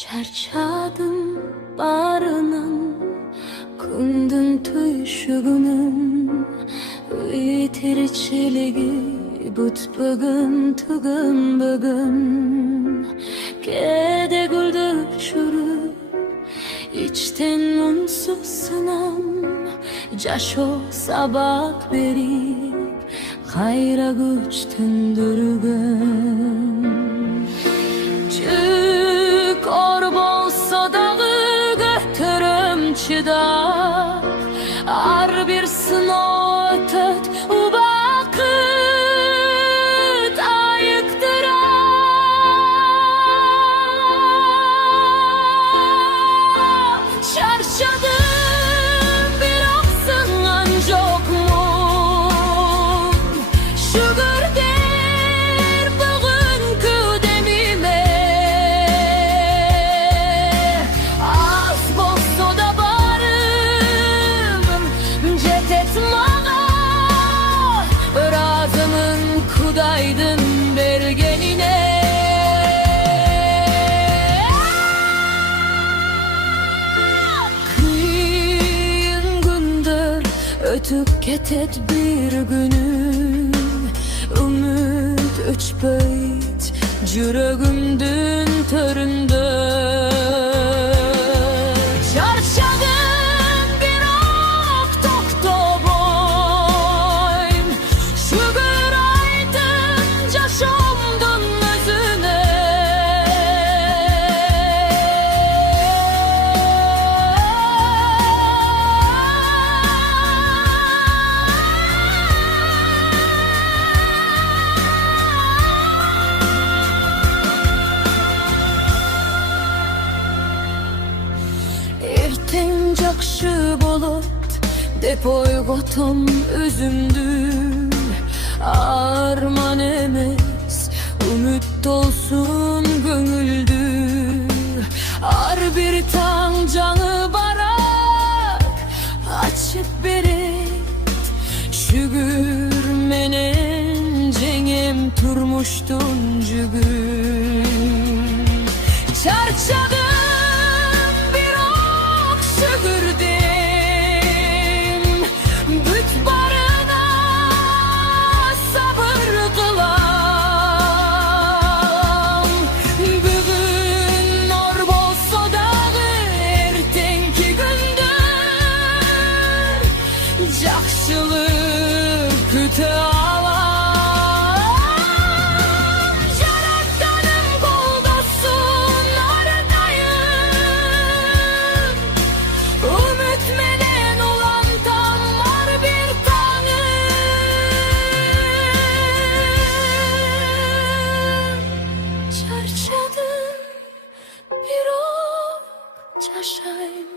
Çarçadım barının kundun tuyuşugunun Vitirçiligi butbagın tugın bagın Kede güldüp şurup içten unsuz sınam Caşo sabak berip hayra güçten durgun çıda ar bir snotet u bakıt ayıktıra çarşadım bir aksın ancak mu şugurdir bugünkü demime az bolsa da kudaydın bergenine kıyın gündür ötüp ketet bir günü ümit üç beyt yüreğimdün töründe erten jakşı bolat dep oygotom özümdü arman emes ümit olsun göngüldü ar bir taң жаңы barak açıp beret şügür menen jengem turmuştun jügür çarçadım jakşılık küte alam Yarattanım koldasun ardayım Ümit menen olan tam var bir tanım Çarçadım bir ok çaşayım